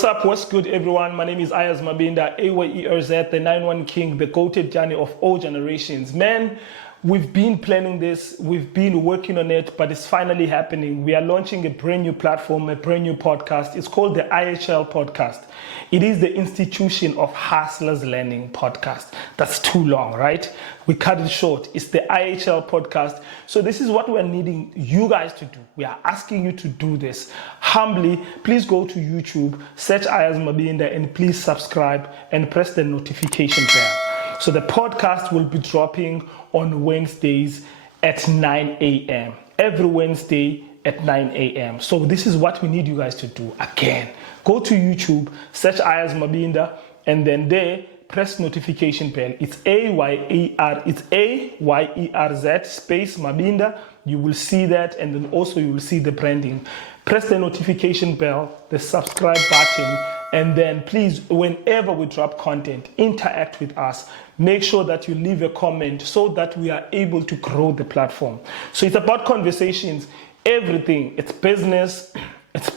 What's up? What's good, everyone? My name is Ayerz Mabinda, Ayerz, the 9-1 King, the goated journey of all generations. Man, we've been planning this, we've been working on it, but it's finally happening. We are launching a brand new platform, a brand new podcast. It's called the IHL podcast. It is the Institution of Hustlers Learning podcast. That's too long, right? We cut it short. It's the IHL podcast. So this is what we're needing you guys to do. We are asking you to do this. Humbly, please go to YouTube, search Ayerz Mabinda, and please subscribe and press the notification bell. So the podcast will be dropping on Wednesdays at 9 a.m. Every Wednesday at 9 a.m. So this is what we need you guys to do. Again, go to YouTube, search Ayerz Mabinda, and then there, press notification bell. It's Ayerz space Mabinda. You will see that, and then also you will see the branding. Press the notification bell, the subscribe button, and then please, whenever we drop content, interact with us. Make sure that you leave a comment so that we are able to grow the platform. So it's about conversations, everything. It's business, it's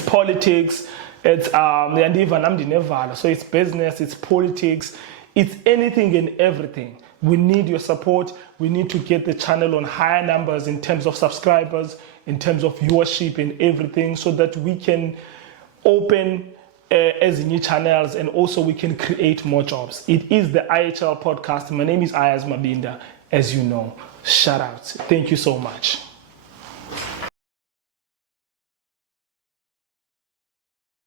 politics, it's so it's business, it's politics, it's anything and everything. We need your support. We need to get the channel on higher numbers in terms of subscribers, in terms of viewership and everything, so that we can open as new channels, and also we can create more jobs. It is the IHL podcast. My name is Ayerz Mabinda, as you know. Shout out. Thank you so much.